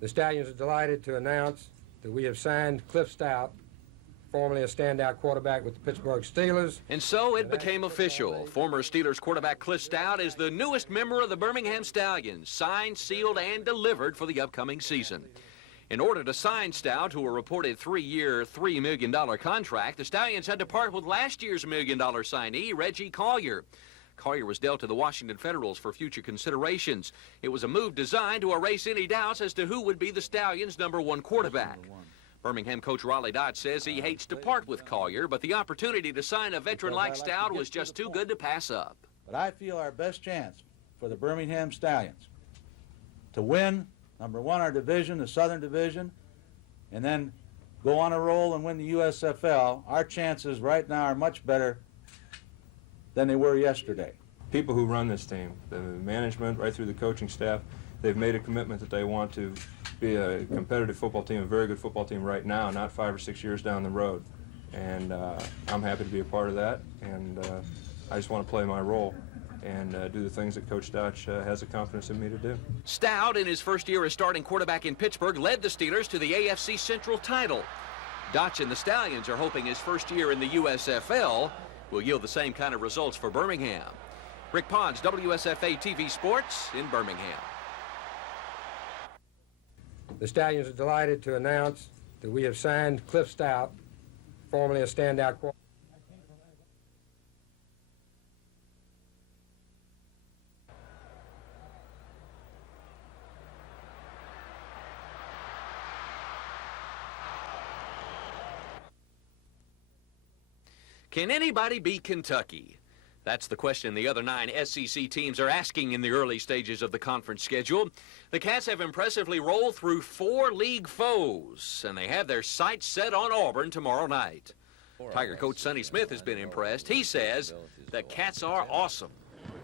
The Stallions are delighted to announce that we have signed Cliff Stout, formerly a standout quarterback with the Pittsburgh Steelers. And so it became official. Former Steelers quarterback Cliff Stout is the newest member of the Birmingham Stallions, signed, sealed, and delivered for the upcoming season. In order to sign Stout to a reported 3-year, $3 million contract, the Stallions had to part with last year's $1 million signee, Reggie Collier. Collier was dealt to the Washington Federals for future considerations. It was a move designed to erase any doubts as to who would be the Stallions' #1 quarterback. Birmingham coach Raleigh Dodge says he hates to part with Collier, but the opportunity to sign a veteran like Stout was just too good to pass up. But I feel our best chance for the Birmingham Stallions to win, #1, our division, the Southern Division, and then go on a roll and win the USFL. Our chances right now are much better than they were yesterday. People who run this team, the management, right through the coaching staff, they've made a commitment that they want to be a competitive football team, a very good football team right now, not 5 or 6 years down the road. And I'm happy to be a part of that, and I just want to play my role and do the things that Coach Dodge has the confidence in me to do. Stout, in his first year as starting quarterback in Pittsburgh, led the Steelers to the AFC Central title. Dodge and the Stallions are hoping his first year in the USFL will yield the same kind of results for Birmingham. Rick Pons, WSFA TV Sports in Birmingham. The Stallions are delighted to announce that we have signed Cliff Stout, formerly a standout quarterback. Can anybody beat Kentucky? That's the question the other 9 SEC teams are asking in the early stages of the conference schedule. The Cats have impressively rolled through 4 league foes, and they have their sights set on Auburn tomorrow night. Tiger coach Sonny Smith has been impressed. He says the Cats are awesome.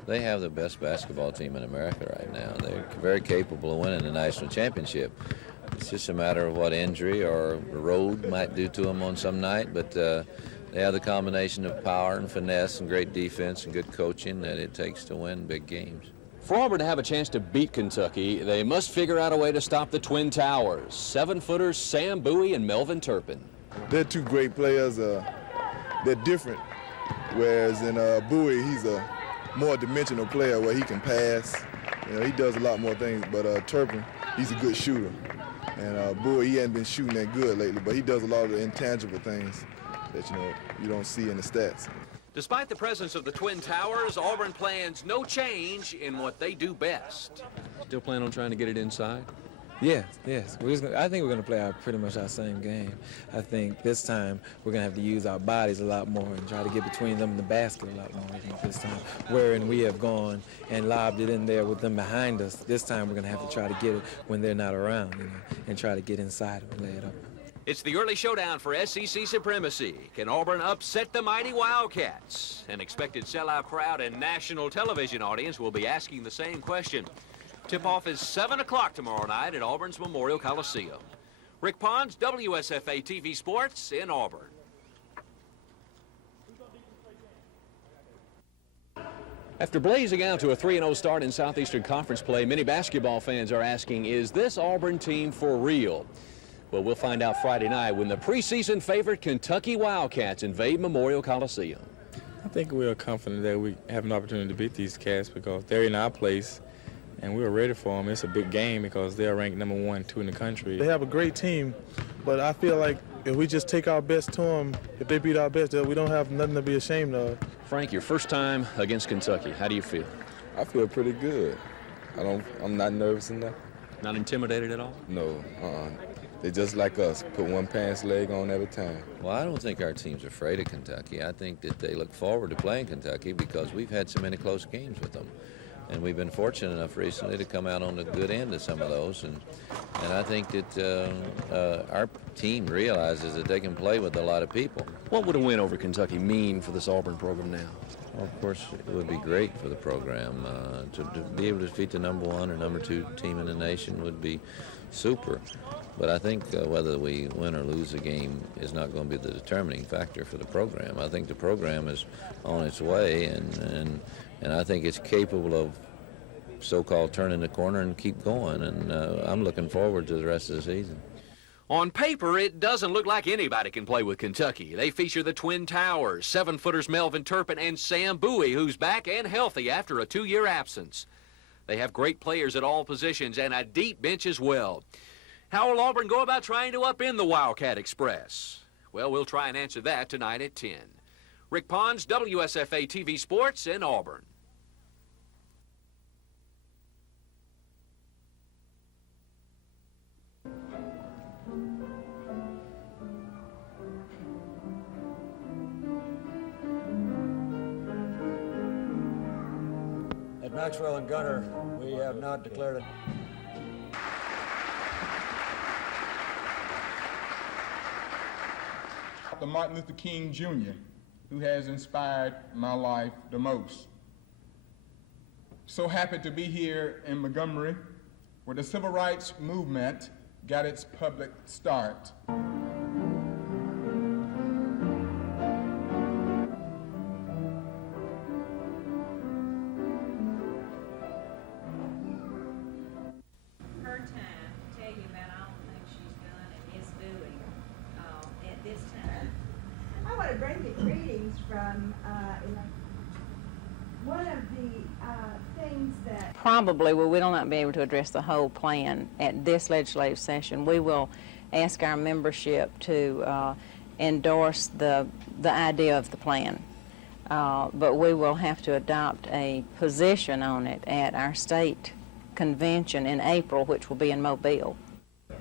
They have the best basketball team in America right now. They're very capable of winning the national championship. It's just a matter of what injury or the road might do to them on some night, but they have the combination of power and finesse and great defense and good coaching that it takes to win big games. For Auburn to have a chance to beat Kentucky, they must figure out a way to stop the Twin Towers, 7-footers Sam Bowie and Melvin Turpin. They're 2 great players. They're different, whereas in Bowie, he's a more dimensional player where he can pass. You know, he does a lot more things, but Turpin, he's a good shooter. And Bowie, he hasn't been shooting that good lately, but he does a lot of the intangible things that you don't see in the stats. Despite the presence of the Twin Towers, Auburn plans no change in what they do best. Still plan on trying to get it inside? Yes. I think we're going to play pretty much our same game. I think this time we're going to have to use our bodies a lot more and try to get between them and the basket a lot more, I think, this time. Wherein we have gone and lobbed it in there with them behind us, this time we're going to have to try to get it when they're not around, and try to get inside and lay it up. It's the early showdown for SEC supremacy. Can Auburn upset the mighty Wildcats? An expected sellout crowd and national television audience will be asking the same question. Tip-off is 7 o'clock tomorrow night at Auburn's Memorial Coliseum. Rick Pons, WSFA TV Sports in Auburn. After blazing out to a 3-0 start in Southeastern Conference play, many basketball fans are asking, is this Auburn team for real? Well, we'll find out Friday night when the preseason favorite Kentucky Wildcats invade Memorial Coliseum. I think we are confident that we have an opportunity to beat these Cats because they're in our place, and we're ready for them. It's a big game because they're ranked #1, 2 in the country. They have a great team, but I feel like if we just take our best to them, if they beat our best, we don't have nothing to be ashamed of. Frank, your first time against Kentucky, how do you feel? I feel pretty good. I'm not nervous enough. Not intimidated at all? No, They just like us, put one pants leg on every time. Well, I don't think our team's afraid of Kentucky. I think that they look forward to playing Kentucky because we've had so many close games with them. And we've been fortunate enough recently to come out on the good end of some of those. And I think that our team realizes that they can play with a lot of people. What would a win over Kentucky mean for this Auburn program now? Well, of course, it would be great for the program. To be able to defeat the #1 or #2 team in the nation would be super. But I think whether we win or lose a game is not going to be the determining factor for the program. I think the program is on its way, and I think it's capable of so-called turning the corner and keep going. And I'm looking forward to the rest of the season. On paper, it doesn't look like anybody can play with Kentucky. They feature the Twin Towers, 7-footers Melvin Turpin and Sam Bowie, who's back and healthy after a 2-year absence. They have great players at all positions and a deep bench as well. How will Auburn go about trying to upend the Wildcat Express? Well, we'll try and answer that tonight at 10. Rick Pons, WSFA TV Sports in Auburn. At Maxwell and Gunner, we have not declared it. Dr. Martin Luther King Jr., who has inspired my life the most. So happy to be here in Montgomery, where the civil rights movement got its public start. Her time to tell you about all the things she's done and is doing at this time. I want to bring you greetings from one of the things that Probably we will not be able to address the whole plan at this legislative session. We will ask our membership to endorse the idea of the plan. But we will have to adopt a position on it at our state convention in April, which will be in Mobile.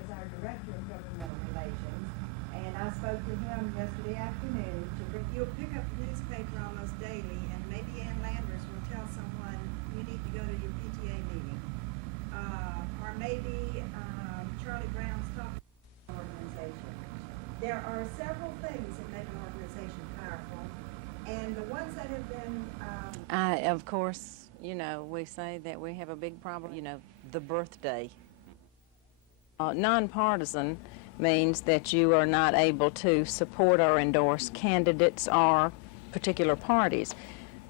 is our Director of Governmental Relations, and I spoke to him yesterday afternoon to bring. You'll pick up the newspaper almost daily, and maybe Ann Landers will tell someone you need to go to your PTA meeting. Or maybe Charlie Brown's talking Organization. There are several things that make an organization powerful, and the ones that have been Of course, you know, we say that we have a big problem, you know, the birthday. Nonpartisan means that you are not able to support or endorse candidates or particular parties.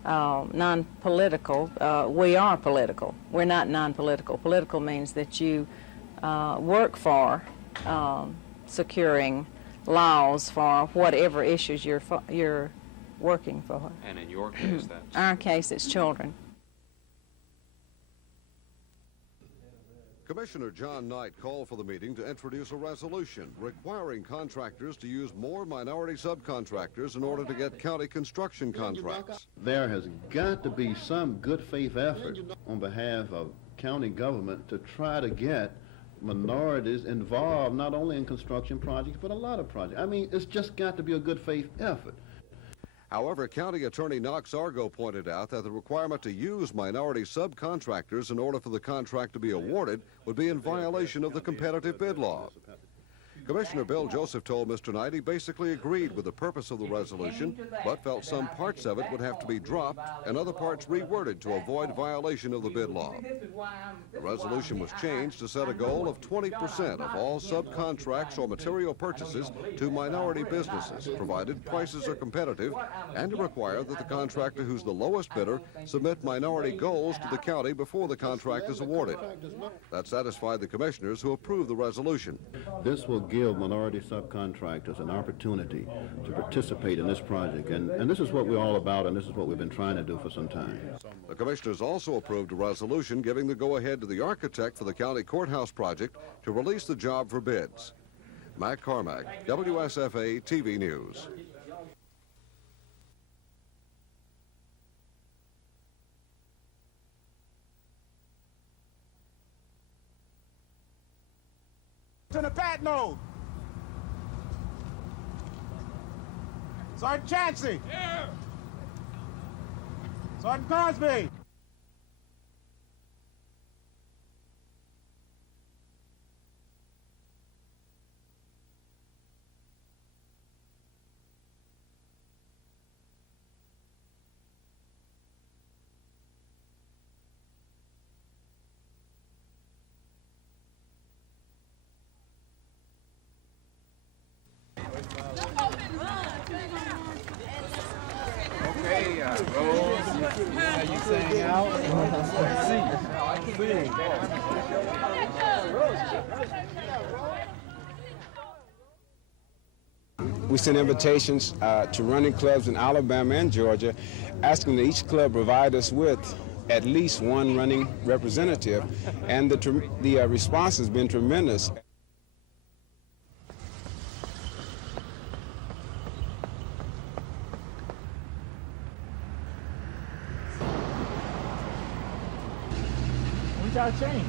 Non-political, we are political. We're not non-political. Political means that you work for securing laws for whatever issues you're working for. And in your case, that's... Our case, it's children. Commissioner John Knight called for the meeting to introduce a resolution requiring contractors to use more minority subcontractors in order to get county construction contracts. There has got to be some good faith effort on behalf of county government to try to get minorities involved not only in construction projects but a lot of projects. I mean, it's just got to be a good faith effort. However, County Attorney Knox Argo pointed out that the requirement to use minority subcontractors in order for the contract to be awarded would be in violation of the competitive bid law. Commissioner Bill Joseph told Mr. Knight he basically agreed with the purpose of the resolution, but felt some parts of it would have to be dropped and other parts reworded to avoid violation of the bid law. The resolution was changed to set a goal of 20% of all subcontracts or material purchases to minority businesses, provided prices are competitive, and to require that the contractor who's the lowest bidder submit minority goals to the county before the contract is awarded. That satisfied the commissioners who approved the resolution. This will give minority subcontractors an opportunity to participate in this project, and this is what we're all about, and this is what we've been trying to do for some time. The commissioners also approved a resolution giving the go-ahead to the architect for the county courthouse project to release the job for bids. Mac Carmack, WSFA TV News. In the pat mode. Sergeant Chancey. Yeah. Sergeant Crosby. Okay, roll. How you sang out? See. We sent invitations to running clubs in Alabama and Georgia, asking that each club provide us with at least one running representative, and the response has been tremendous. We got to change.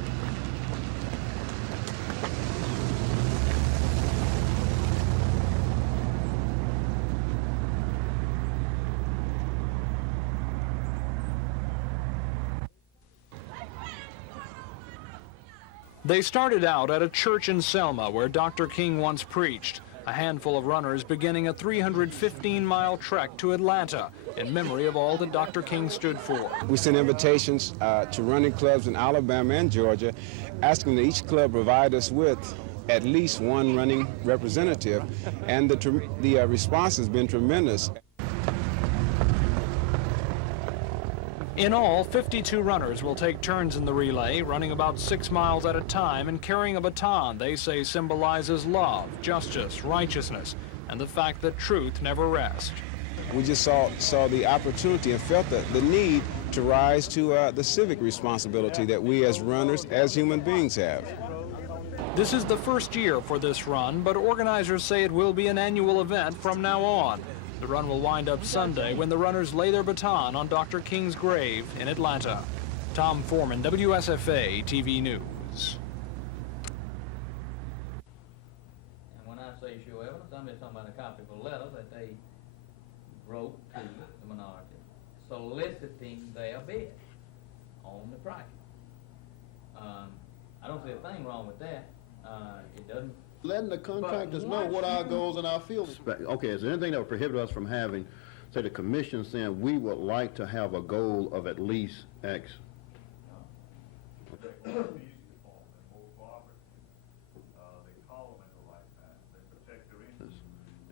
They started out at a church in Selma where Dr. King once preached. A handful of runners beginning a 315-mile trek to Atlanta in memory of all that Dr. King stood for. We sent invitations to running clubs in Alabama and Georgia, asking that each club provide us with at least one running representative, and the response has been tremendous. In all, 52 runners will take turns in the relay, running about 6 miles at a time and carrying a baton they say symbolizes love, justice, righteousness, and the fact that truth never rests. We just saw the opportunity and felt the need to rise to the civic responsibility that we as runners, as human beings have. This is the first year for this run, but organizers say it will be an annual event from now on. The run will wind up Sunday when the runners lay their baton on Dr. King's grave in Atlanta. Tom Foreman, WSFA TV News. And when I say show evidence, I'm just talking about a copy of a letter that they wrote to the minority soliciting their bid on the price. I don't see a thing wrong with that. It doesn't. Letting the contractors know what our goals and our field. Okay, is there anything that would prohibit us from having, say, the commission saying we would like to have a goal of at least X?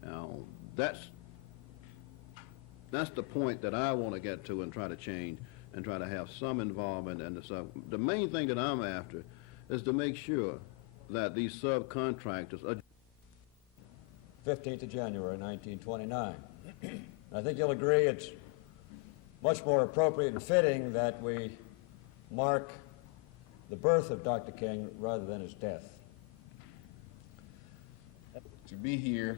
Now, that's the point that I want to get to and try to change and try to have some involvement. And the main thing that I'm after is to make sure that these subcontractors are 15th of January, 1929. I think you'll agree it's much more appropriate and fitting that we mark the birth of Dr. King rather than his death. To be here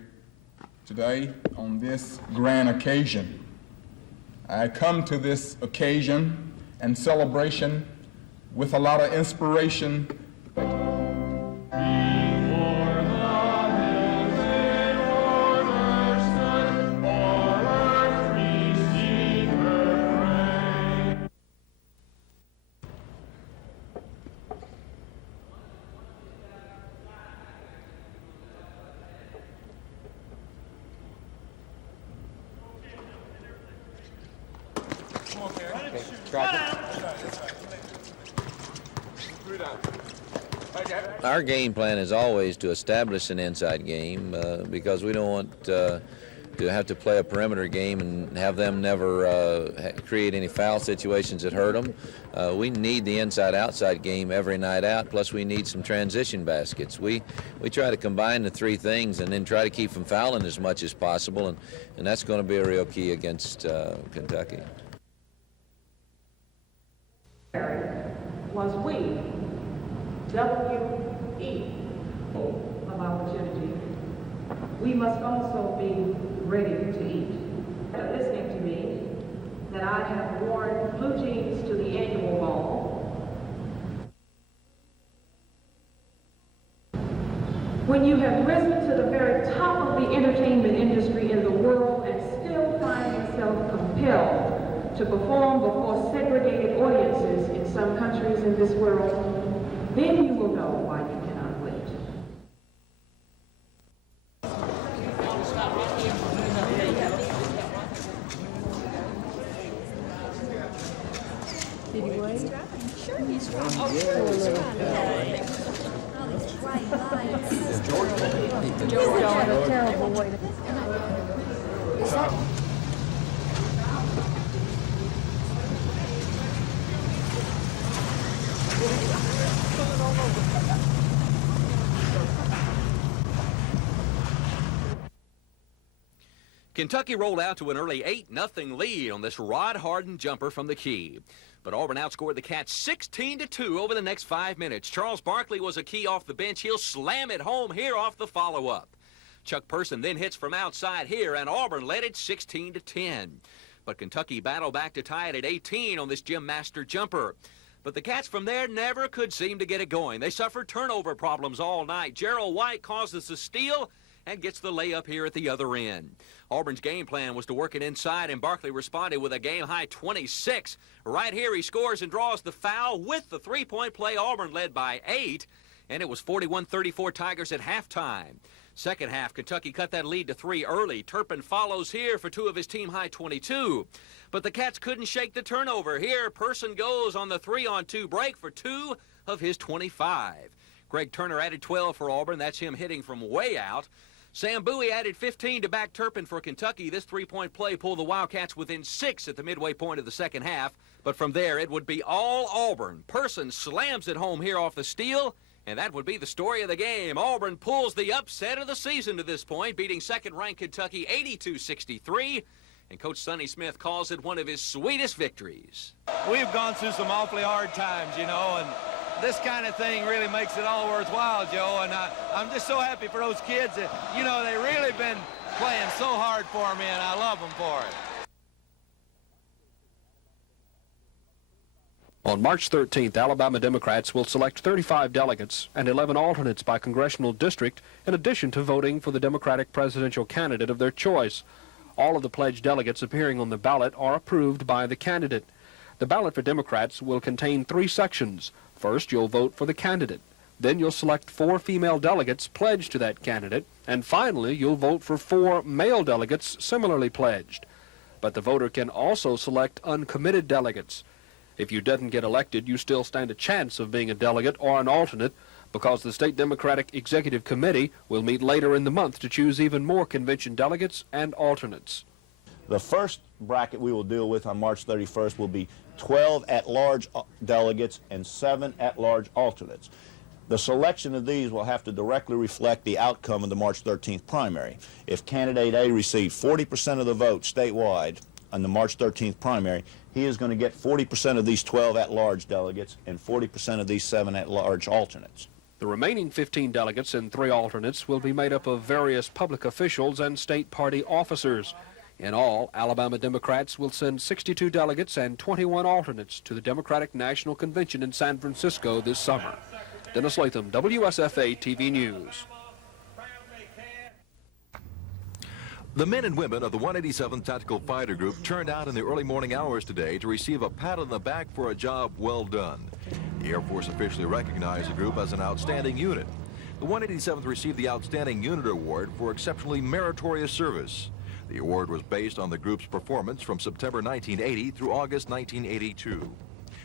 today on this grand occasion, I come to this occasion and celebration with a lot of inspiration. Our game plan is always to establish an inside game because we don't want to have to play a perimeter game and have them never create any foul situations that hurt them. We need the inside-outside game every night out, plus we need some transition baskets. We try to combine the three things and then try to keep from fouling as much as possible, and that's going to be a real key against Kentucky. Was we, W-E, of opportunity. We must also be ready to eat. Listening to me, that I have worn blue jeans to the annual ball. When you have risen to the very top of the entertainment industry in the world and still find yourself compelled to perform before segregated audiences in some countries in this world, then you will know why you cannot wait. Did he wait? Sure he's right. Oh, these bright lights. George had a terrible way to... Is that... Kentucky rolled out to an early 8-0 lead on this rod-hardened jumper from the key. But Auburn outscored the Cats 16-2 over the next 5 minutes. Charles Barkley was a key off the bench. He'll slam it home here off the follow-up. Chuck Person then hits from outside here, and Auburn led it 16-10. But Kentucky battled back to tie it at 18 on this Jim Master jumper. But the Cats from there never could seem to get it going. They suffered turnover problems all night. Gerald White causes the steal and gets the layup here at the other end. Auburn's game plan was to work it inside, and Barkley responded with a game-high 26. Right here, he scores and draws the foul with the three-point play. Auburn led by 8, and it was 41-34 Tigers at halftime. Second half, Kentucky cut that lead to 3 early. Turpin follows here for 2 of his team-high 22. But the Cats couldn't shake the turnover. Here, Person goes on the 3-on-2 break for 2 of his 25. Greg Turner added 12 for Auburn. That's him hitting from way out. Sam Bowie added 15 to back Turpin for Kentucky. This three-point play pulled the Wildcats within 6 at the midway point of the second half. But from there, it would be all Auburn. Person slams it home here off the steal, and that would be the story of the game. Auburn pulls the upset of the season to this point, beating second-ranked Kentucky 82-63. And Coach Sonny Smith calls it one of his sweetest victories. We've gone through some awfully hard times, you know, and this kind of thing really makes it all worthwhile, Joe. And I'm just so happy for those kids that, you know, they really been playing so hard for me, and I love them for it. On March 13th, Alabama Democrats will select 35 delegates and 11 alternates by congressional district, in addition to voting for the Democratic presidential candidate of their choice. All of the pledged delegates appearing on the ballot are approved by the candidate. The ballot for Democrats will contain 3 sections. First, you'll vote for the candidate. Then you'll select 4 female delegates pledged to that candidate. And finally, you'll vote for 4 male delegates similarly pledged. But the voter can also select uncommitted delegates. If you didn't get elected, you still stand a chance of being a delegate or an alternate, because the State Democratic Executive Committee will meet later in the month to choose even more convention delegates and alternates. The first bracket we will deal with on March 31st will be 12 at-large delegates and 7 at-large alternates. The selection of these will have to directly reflect the outcome of the March 13th primary. If candidate A received 40% of the vote statewide on the March 13th primary, he is going to get 40% of these 12 at-large delegates and 40% of these 7 at-large alternates. The remaining 15 delegates and 3 alternates will be made up of various public officials and state party officers. In all, Alabama Democrats will send 62 delegates and 21 alternates to the Democratic National Convention in San Francisco this summer. Dennis Latham, WSFA TV News. The men and women of the 187th Tactical Fighter Group turned out in the early morning hours today to receive a pat on the back for a job well done. The Air Force officially recognized the group as an outstanding unit. The 187th received the Outstanding Unit Award for exceptionally meritorious service. The award was based on the group's performance from September 1980 through August 1982.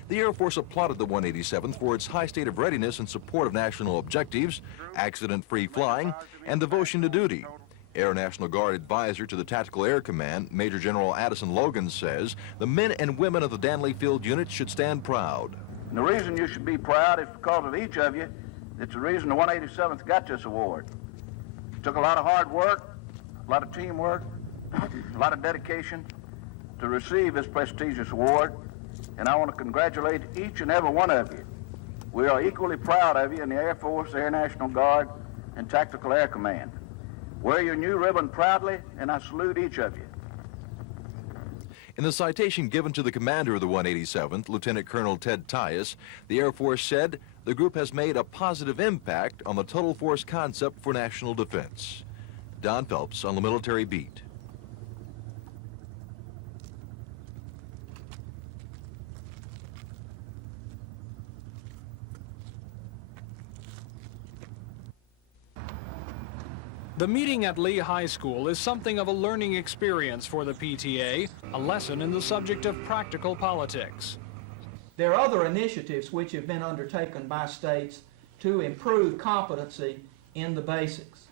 The Air Force applauded the 187th for its high state of readiness in support of national objectives, accident-free flying, and devotion to duty. Air National Guard advisor to the Tactical Air Command, Major General Addison Logan, says the men and women of the Danley Field Unit should stand proud. And the reason you should be proud is because of each of you. It's the reason the 187th got this award. It took a lot of hard work, a lot of teamwork, a lot of dedication to receive this prestigious award, and I want to congratulate each and every one of you. We are equally proud of you in the Air Force, Air National Guard, and Tactical Air Command. Wear your new ribbon proudly, and I salute each of you. In the citation given to the commander of the 187th, Lieutenant Colonel Ted Tyus, the Air Force said the group has made a positive impact on the total force concept for national defense. Don Phelps on the Military Beat. The meeting at Lee High School is something of a learning experience for the PTA, a lesson in the subject of practical politics. There are other initiatives which have been undertaken by states to improve competency in the basics.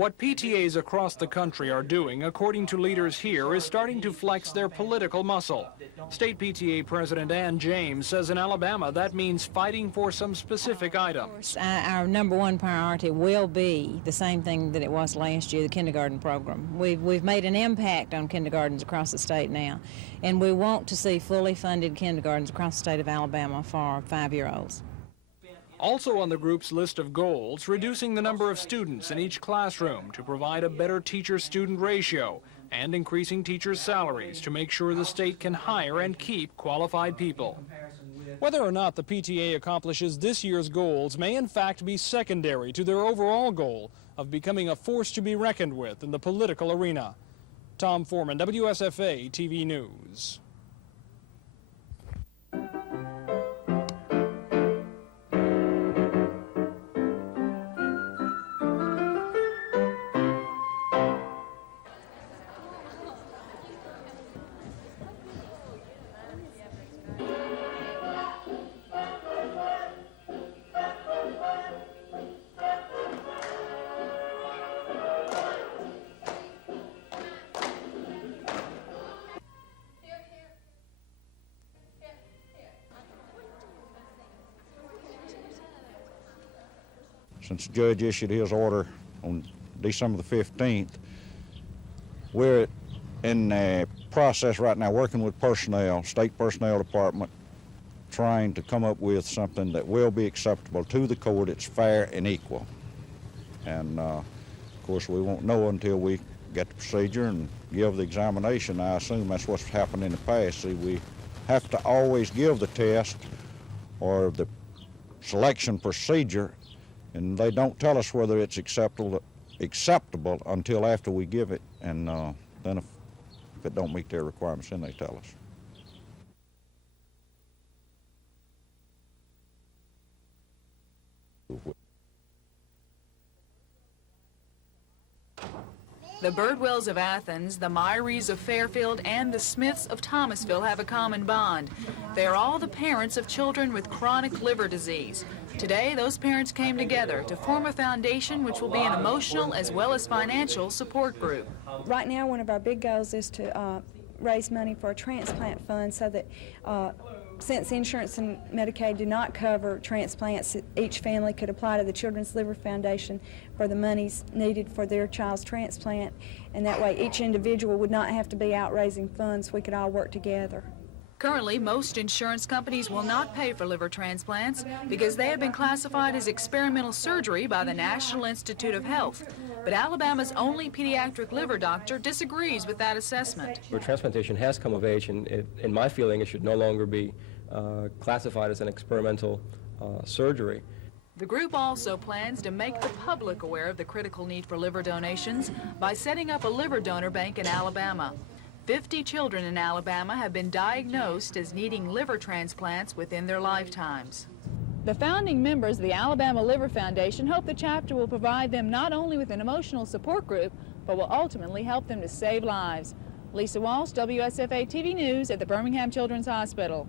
What PTAs across the country are doing, according to leaders here, is starting to flex their political muscle. State PTA President Ann James says in Alabama that means fighting for some specific items. Our number one priority will be the same thing that it was last year, the kindergarten program. We've made an impact on kindergartens across the state now, and we want to see fully funded kindergartens across the state of Alabama for 5-year-olds. Also on the group's list of goals, reducing the number of students in each classroom to provide a better teacher-student ratio and increasing teachers' salaries to make sure the state can hire and keep qualified people. Whether or not the PTA accomplishes this year's goals may in fact be secondary to their overall goal of becoming a force to be reckoned with in the political arena. Tom Foreman, WSFA TV News. Since the judge issued his order on December the 15th, we're in the process right now working with personnel, state personnel department, trying to come up with something that will be acceptable to the court. It's fair and equal. And of course we won't know until we get the procedure and give the examination. I assume that's what's happened in the past. See, we have to always give the test or the selection procedure, and they don't tell us whether it's acceptable until after we give it, and then if it don't meet their requirements, then they tell us. The Birdwells of Athens, the Myries of Fairfield, and the Smiths of Thomasville have a common bond. They are all the parents of children with chronic liver disease. Today, those parents came together to form a foundation which will be an emotional as well as financial support group. Right now, one of our big goals is to raise money for a transplant fund so that since insurance and Medicaid do not cover transplants, each family could apply to the Children's Liver Foundation for the monies needed for their child's transplant, and that way each individual would not have to be out raising funds. We could all work together. Currently, most insurance companies will not pay for liver transplants because they have been classified as experimental surgery by the National Institute of Health. But Alabama's only pediatric liver doctor disagrees with that assessment. Liver transplantation has come of age, and in my feeling, it should no longer be classified as an experimental surgery. The group also plans to make the public aware of the critical need for liver donations by setting up a liver donor bank in Alabama. 50 children in Alabama have been diagnosed as needing liver transplants within their lifetimes. The founding members of the Alabama Liver Foundation hope the chapter will provide them not only with an emotional support group, but will ultimately help them to save lives. Lisa Walsh, WSFA TV News at the Birmingham Children's Hospital.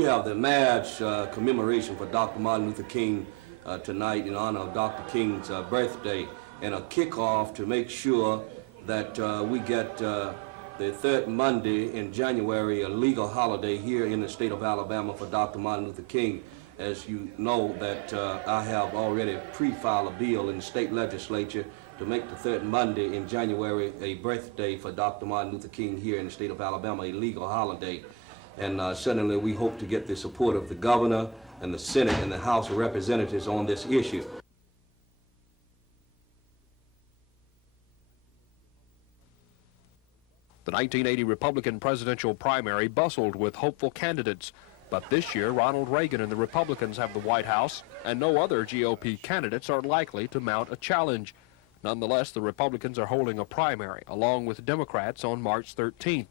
We have the marriage commemoration for Dr. Martin Luther King tonight in honor of Dr. King's birthday, and a kickoff to make sure that we get the third Monday in January a legal holiday here in the state of Alabama for Dr. Martin Luther King. As you know that I have already pre-filed a bill in the state legislature to make the third Monday in January a birthday for Dr. Martin Luther King here in the state of Alabama, a legal holiday. And certainly we hope to get the support of the governor and the Senate and the House of Representatives on this issue. The 1980 Republican presidential primary bustled with hopeful candidates. But this year, Ronald Reagan and the Republicans have the White House, and no other GOP candidates are likely to mount a challenge. Nonetheless, the Republicans are holding a primary, along with Democrats, on March 13th.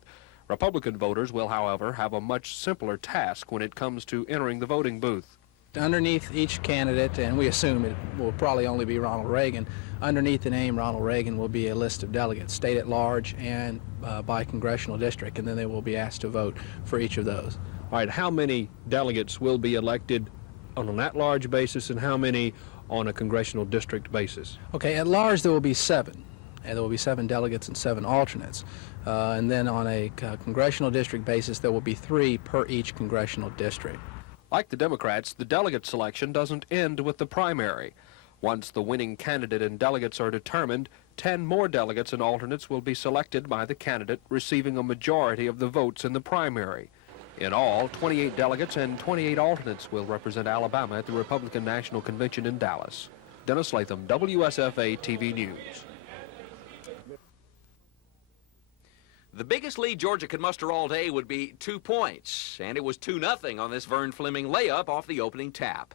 Republican voters will, however, have a much simpler task when it comes to entering the voting booth. Underneath each candidate, and we assume it will probably only be Ronald Reagan, underneath the name Ronald Reagan will be a list of delegates, state at large and by congressional district, and then they will be asked to vote for each of those. All right, how many delegates will be elected on an at-large basis and how many on a congressional district basis? Okay, at large there will be 7. And there will be 7 delegates and 7 alternates. And then on a congressional district basis there will be 3 per each congressional district. Like the Democrats, the delegate selection doesn't end with the primary. Once the winning candidate and delegates are determined, 10 more delegates and alternates will be selected by the candidate receiving a majority of the votes in the primary. In all, 28 delegates and 28 alternates will represent Alabama at the Republican National Convention in Dallas. Dennis Latham, WSFA TV News. The biggest lead Georgia could muster all day would be 2 points, and it was 2-0 on this Vern Fleming layup off the opening tap.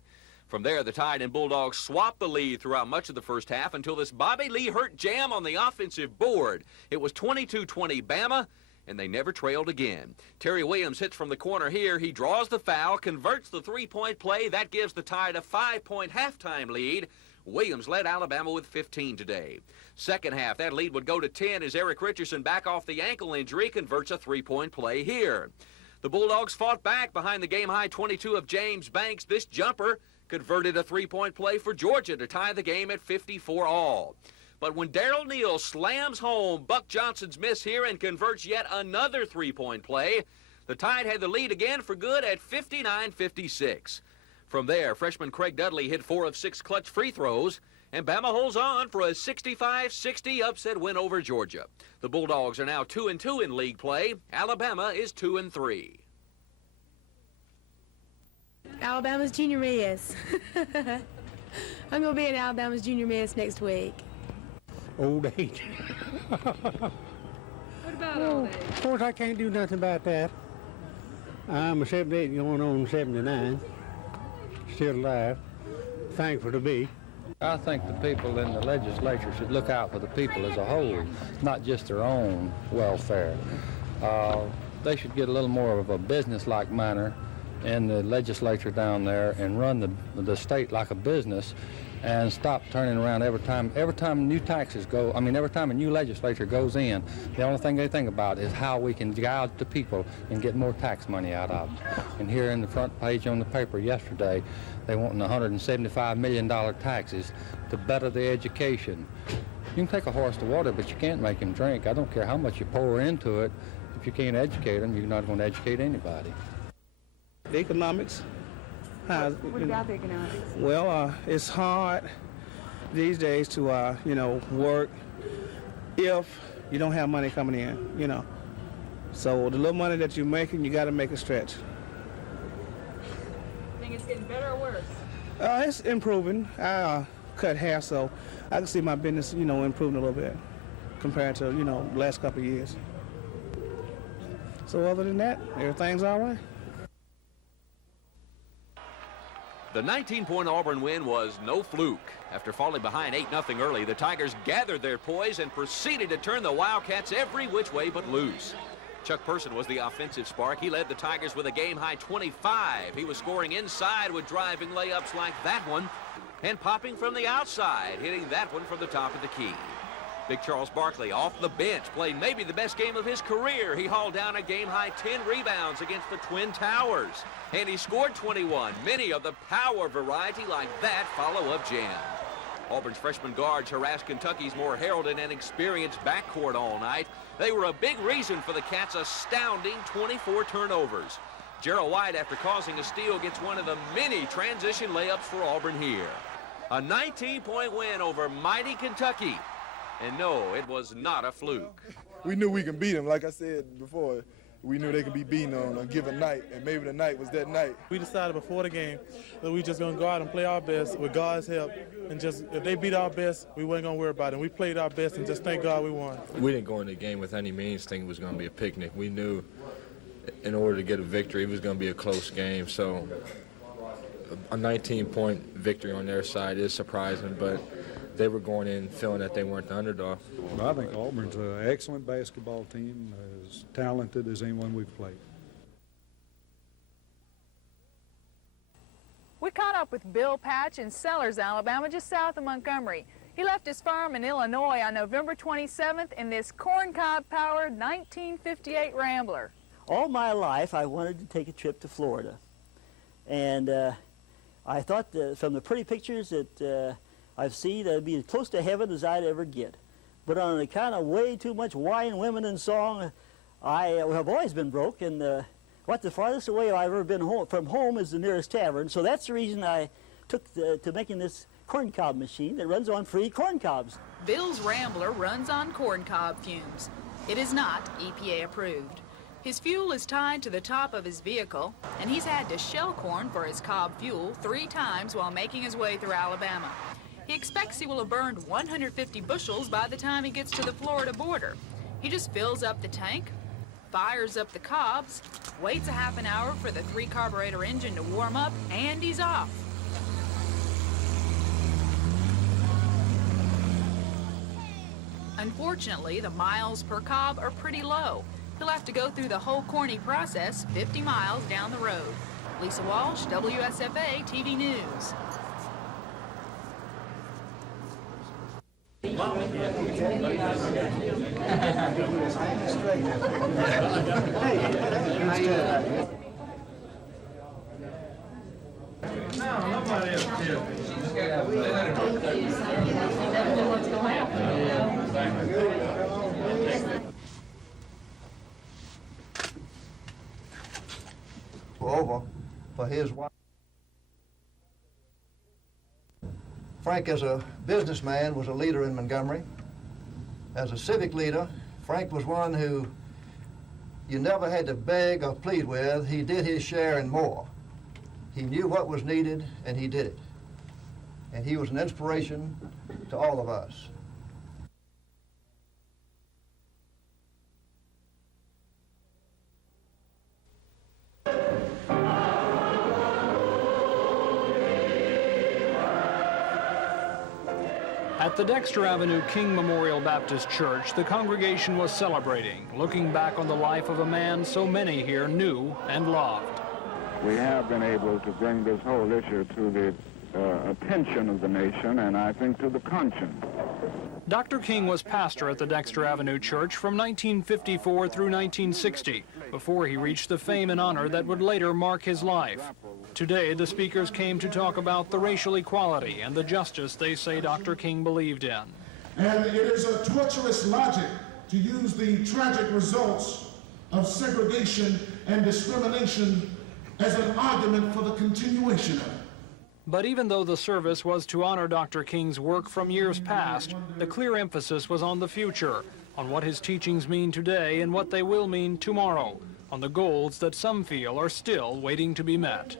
From there, the Tide and Bulldogs swapped the lead throughout much of the first half until this Bobby Lee Hurt jam on the offensive board. It was 22-20 Bama, and they never trailed again. Terry Williams hits from the corner here. He draws the foul, converts the three-point play. That gives the Tide a 5-point halftime lead. Williams led Alabama with 15 today. Second half, that lead would go to 10 as Eric Richardson, back off the ankle injury, converts a three-point play here. The Bulldogs fought back behind the game-high 22 of James Banks. This jumper converted a three-point play for Georgia to tie the game at 54 all. But when Darrell Neal slams home Buck Johnson's miss here and converts yet another three-point play, the Tide had the lead again for good at 59-56. From there, freshman Craig Dudley hit 4 of 6 clutch free throws, and Bama holds on for a 65-60 upset win over Georgia. The Bulldogs are now 2-2 in league play. Alabama is 2-3. Alabama's junior miss. I'm going to be in Alabama's junior miss next week. Old age. What about old age? Of course, I can't do nothing about that. I'm a 78 going on 79. Still alive. Thankful to be. I think the people in the legislature should look out for the people as a whole, not just their own welfare. They should get a little more of a business-like manner in the legislature down there and run the state like a business and stop turning around every time new taxes go, every time a new legislature goes in, the only thing they think about is how we can gouge the people and get more tax money out of them. And here in the front page on the paper yesterday, they want $175 million taxes to better the education. You can take a horse to water, but you can't make him drink. I don't care how much you pour into it. If you can't educate him, you're not going to educate anybody. The economics. What about the economics? Well, it's hard these days to, work if you don't have money coming in, So the little money that you're making, you got to make it stretch. Think it's getting better or worse? It's improving. I cut hair, so I can see my business, improving a little bit compared to, the last couple of years. So other than that, everything's all right. The 19-point Auburn win was no fluke. After falling behind 8-0 early, the Tigers gathered their poise and proceeded to turn the Wildcats every which way but loose. Chuck Person was the offensive spark. He led the Tigers with a game-high 25. He was scoring inside with driving layups like that one and popping from the outside, hitting that one from the top of the key. Big Charles Barkley off the bench played maybe the best game of his career. He hauled down a game-high 10 rebounds against the Twin Towers. And he scored 21. Many of the power variety like that follow-up jam. Auburn's freshman guards harassed Kentucky's more heralded and experienced backcourt all night. They were a big reason for the Cats' astounding 24 turnovers. Gerald White, after causing a steal, gets one of the many transition layups for Auburn here. A 19-point win over mighty Kentucky. And no, it was not a fluke. We knew we can beat them. Like I said before, we knew they could be beaten on a given night, and maybe the night was that night. We decided before the game that we just going to go out and play our best with God's help, and just if they beat our best, we weren't going to worry about it. We played our best, and just thank God we won. We didn't go into the game with any means thinking it was going to be a picnic. We knew in order to get a victory, it was going to be a close game. So a 19-point victory on their side is surprising, but they were going in feeling that they weren't the underdog. I think Auburn's an excellent basketball team, as talented as anyone we've played. We caught up with Bill Patch in Sellers, Alabama, just south of Montgomery. He left his farm in Illinois on November 27th in this corncob-powered 1958 Rambler. All my life, I wanted to take a trip to Florida. And I thought from the pretty pictures that I've seen, that'd be as close to heaven as I'd ever get. But on account of way too much wine, women, and song, I have always been broke, and what the farthest away I've ever been from home is the nearest tavern. So that's the reason I took to making this corncob machine that runs on free corncobs. Bill's Rambler runs on corncob fumes. It is not EPA approved. His fuel is tied to the top of his vehicle, and he's had to shell corn for his cob fuel 3 times while making his way through Alabama. He expects he will have burned 150 bushels by the time he gets to the Florida border. He just fills up the tank, fires up the cobs, waits a half an hour for the 3-carburetor engine to warm up, and he's off. Unfortunately, the miles per cob are pretty low. He'll have to go through the whole corny process 50 miles down the road. Lisa Walsh, WSFA TV News. Over for his wife. Frank, as a businessman, was a leader in Montgomery. As a civic leader, Frank was one who you never had to beg or plead with. He did his share and more. He knew what was needed, and he did it. And he was an inspiration to all of us. At the Dexter Avenue King Memorial Baptist Church, the congregation was celebrating, looking back on the life of a man so many here knew and loved. We have been able to bring this whole issue to the attention of the nation, and I think to the conscience. Dr. King was pastor at the Dexter Avenue Church from 1954 through 1960, before he reached the fame and honor that would later mark his life. Today, the speakers came to talk about the racial equality and the justice they say Dr. King believed in. And it is a torturous logic to use the tragic results of segregation and discrimination as an argument for the continuation of it. But even though the service was to honor Dr. King's work from years past, the clear emphasis was on the future, on what his teachings mean today and what they will mean tomorrow, on the goals that some feel are still waiting to be met.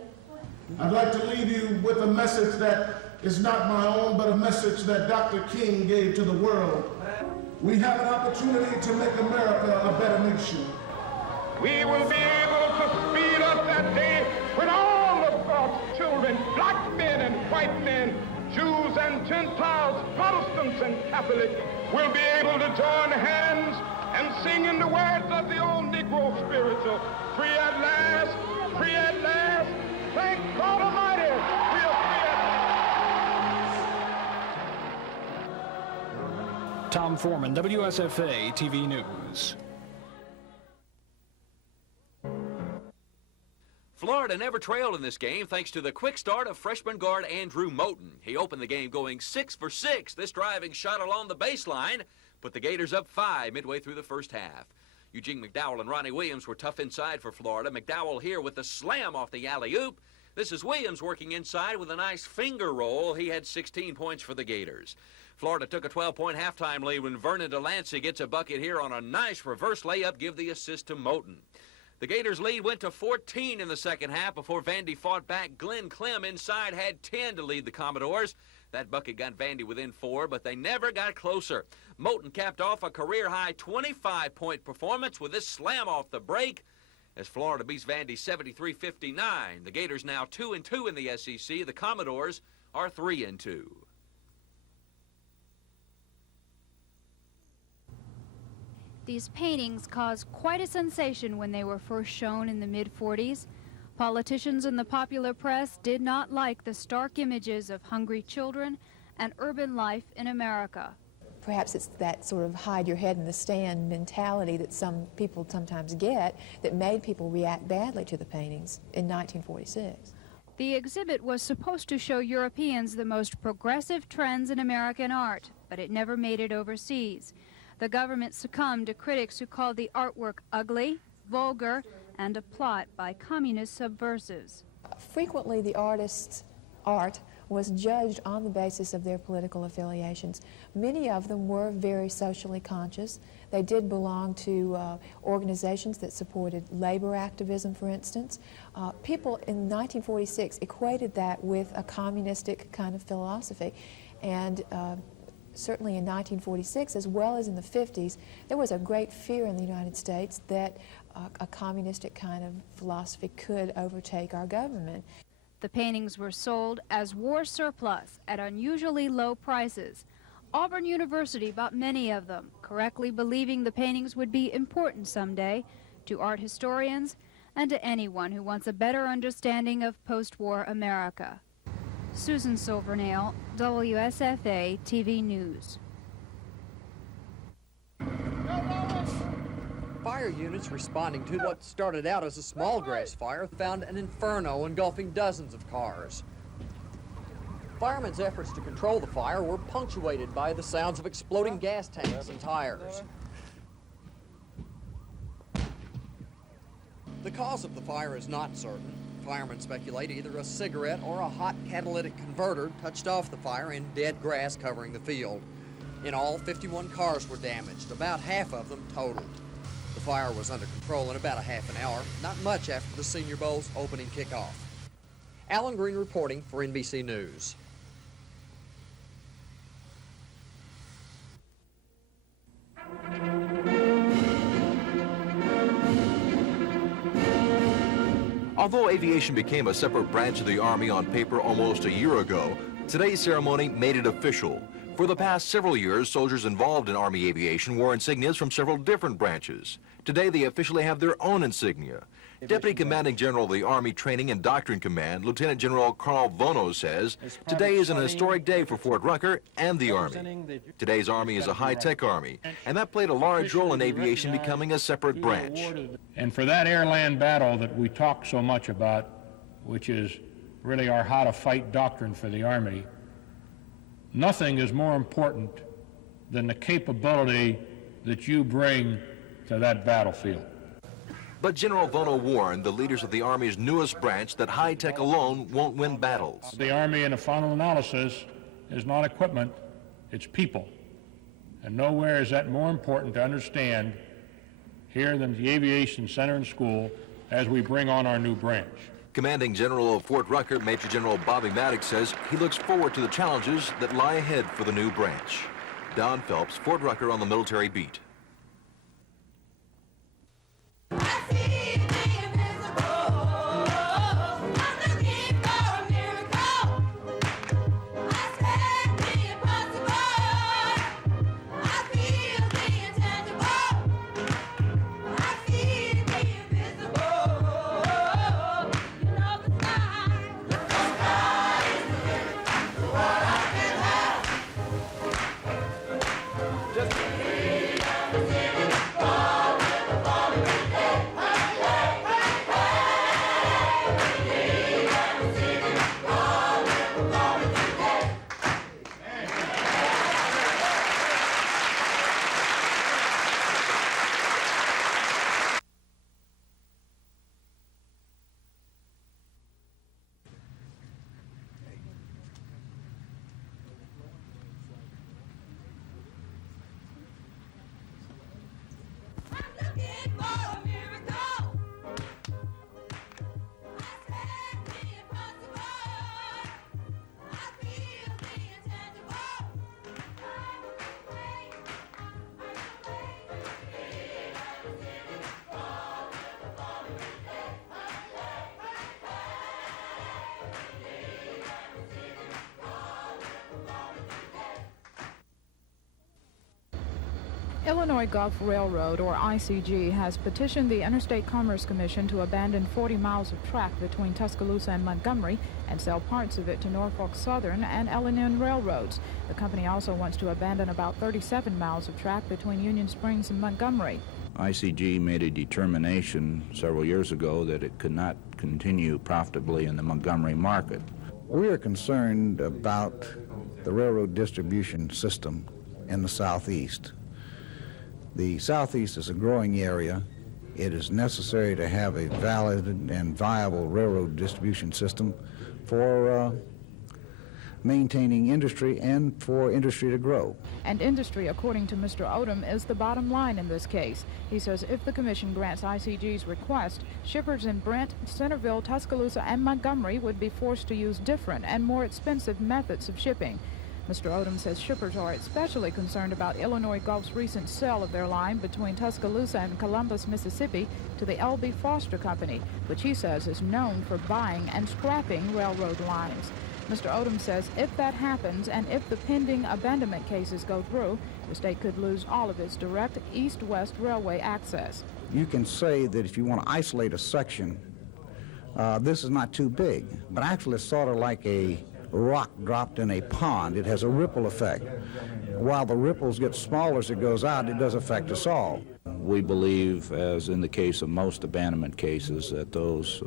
I'd like to leave you with a message that is not my own, but a message that Dr. King gave to the world. We have an opportunity to make America a better nation. We will be able to speed up that day when all of God's children, black men and white men, Jews and Gentiles, Protestants and Catholics, will be able to join hands and sing in the words of the old Negro spiritual, free at last, free at last. Thank God Almighty, we are free at last. Tom Foreman, WSFA TV News. Florida never trailed in this game thanks to the quick start of freshman guard Andrew Moten. He opened the game going 6 for 6. This driving shot along the baseline put the Gators up 5 midway through the first half. Eugene McDowell and Ronnie Williams were tough inside for Florida. McDowell here with the slam off the alley-oop. This is Williams working inside with a nice finger roll. He had 16 points for the Gators. Florida took a 12-point halftime lead when Vernon Delancey gets a bucket here on a nice reverse layup, give the assist to Moten. The Gators' lead went to 14 in the second half before Vandy fought back. Glenn Clem inside had 10 to lead the Commodores. That bucket got Vandy within 4, but they never got closer. Moten capped off a career-high 25-point performance with this slam off the break as Florida beats Vandy 73-59. The Gators now 2-2 in the SEC. The Commodores are 3-2. These paintings caused quite a sensation when they were first shown in the mid-40s. Politicians and the popular press did not like the stark images of hungry children and urban life in America. Perhaps it's that sort of hide your head in the sand mentality that some people sometimes get that made people react badly to the paintings in 1946. The exhibit was supposed to show Europeans the most progressive trends in American art, but it never made it overseas. The government succumbed to critics who called the artwork ugly, vulgar, and a plot by communist subversives. Frequently, the artist's art was judged on the basis of their political affiliations. Many of them were very socially conscious. They did belong to organizations that supported labor activism, for instance. People in 1946 equated that with a communistic kind of philosophy. And certainly in 1946, as well as in the 50s, there was a great fear in the United States that a communistic kind of philosophy could overtake our government. The paintings were sold as war surplus at unusually low prices. Auburn University bought many of them, correctly believing the paintings would be important someday to art historians and to anyone who wants a better understanding of post-war America. Susan Silvernail, WSFA TV News. Fire units responding to what started out as a small grass fire found an inferno engulfing dozens of cars. Firemen's efforts to control the fire were punctuated by the sounds of exploding gas tanks and tires. The cause of the fire is not certain. Firemen speculate either a cigarette or a hot catalytic converter touched off the fire in dead grass covering the field. In all, 51 cars were damaged, about half of them totaled. The fire was under control in about a half an hour, not much after the Senior Bowl's opening kickoff. Alan Green reporting for NBC News. Although aviation became a separate branch of the Army on paper almost a year ago, today's ceremony made it official. For the past several years, soldiers involved in Army aviation wore insignias from several different branches. Today, they officially have their own insignia. Deputy Commanding General of the Army Training and Doctrine Command, Lieutenant General Carl Vono says, today is an historic day for Fort Rucker and the Army. Today's Army is a high-tech Army, and that played a large role in aviation becoming a separate branch. And for that air-land battle that we talk so much about, which is really our how-to-fight doctrine for the Army, nothing is more important than the capability that you bring to that battlefield. But General Vono warned the leaders of the Army's newest branch that high-tech alone won't win battles. The Army, in a final analysis, is not equipment, it's people. And nowhere is that more important to understand here than the Aviation Center and School as we bring on our new branch. Commanding General of Fort Rucker, Major General Bobby Maddox, says he looks forward to the challenges that lie ahead for the new branch. Don Phelps, Fort Rucker on the Military Beat. Just Illinois Gulf Railroad, or ICG, has petitioned the Interstate Commerce Commission to abandon 40 miles of track between Tuscaloosa and Montgomery and sell parts of it to Norfolk Southern and L&N railroads. The company also wants to abandon about 37 miles of track between Union Springs and Montgomery. ICG made a determination several years ago that it could not continue profitably in the Montgomery market. We are concerned about the railroad distribution system in the Southeast. The Southeast is a growing area. It is necessary to have a valid and viable railroad distribution system for maintaining industry and for industry to grow. And industry, according to Mr. Odom, is the bottom line in this case. He says if the commission grants ICG's request, shippers in Brent, Centerville, Tuscaloosa, and Montgomery would be forced to use different and more expensive methods of shipping. Mr. Odom says shippers are especially concerned about Illinois Gulf's recent sale of their line between Tuscaloosa and Columbus, Mississippi to the L.B. Foster Company, which he says is known for buying and scrapping railroad lines. Mr. Odom says if that happens and if the pending abandonment cases go through, the state could lose all of its direct east-west railway access. You can say that if you want to isolate a section, this is not too big, but actually it's sort of like a rock dropped in a pond. It has a ripple effect. While the ripples get smaller as it goes out, it does affect us all. We believe, as in the case of most abandonment cases, that those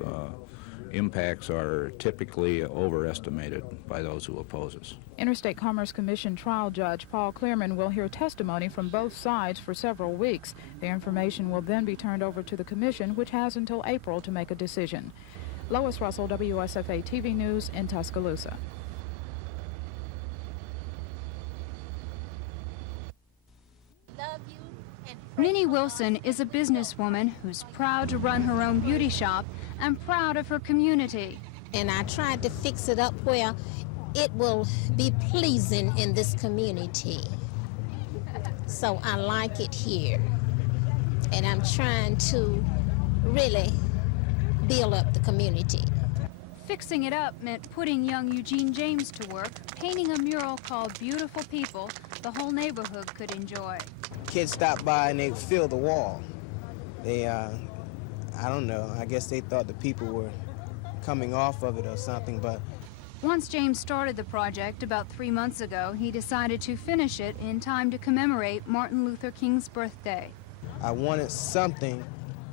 impacts are typically overestimated by those who oppose us. Interstate Commerce Commission trial judge Paul Clearman will hear testimony from both sides for several weeks. The information will then be turned over to the commission, which has until April to make a decision. Lois Russell, WSFA TV News in Tuscaloosa. Minnie Wilson is a businesswoman who's proud to run her own beauty shop and proud of her community. And I tried to fix it up where it will be pleasing in this community. So I like it here. And I'm trying to really build up the community. Fixing it up meant putting young Eugene James to work, painting a mural called Beautiful People the whole neighborhood could enjoy. Kids stop by and they fill the wall. They, I don't know, I guess they thought the people were coming off of it or something, but... Once James started the project about 3 months ago, he decided to finish it in time to commemorate Martin Luther King's birthday. I wanted something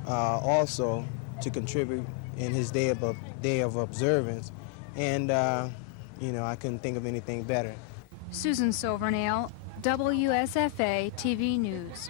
also to contribute in his day of observance, and you know, I couldn't think of anything better. Susan Silvernail, WSFA TV News.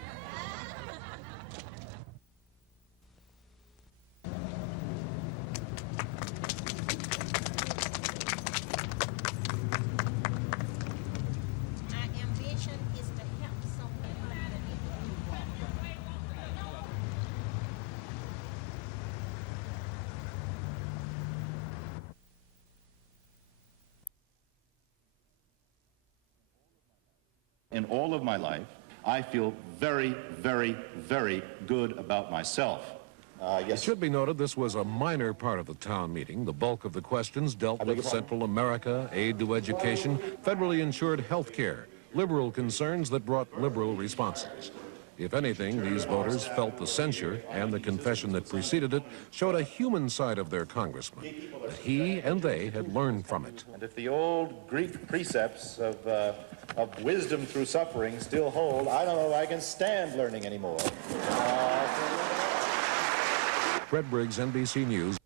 In all of my life, I feel very, very, very good about myself. It should be noted this was a minor part of the town meeting. The bulk of the questions dealt with Central America, aid to education, federally insured health care, liberal concerns that brought liberal responses. If anything, these voters felt the censure and the confession that preceded it showed a human side of their congressman, that he and they had learned from it. And if the old Greek precepts of wisdom through suffering still hold, I don't know if I can stand learning anymore. Fred Briggs, NBC News.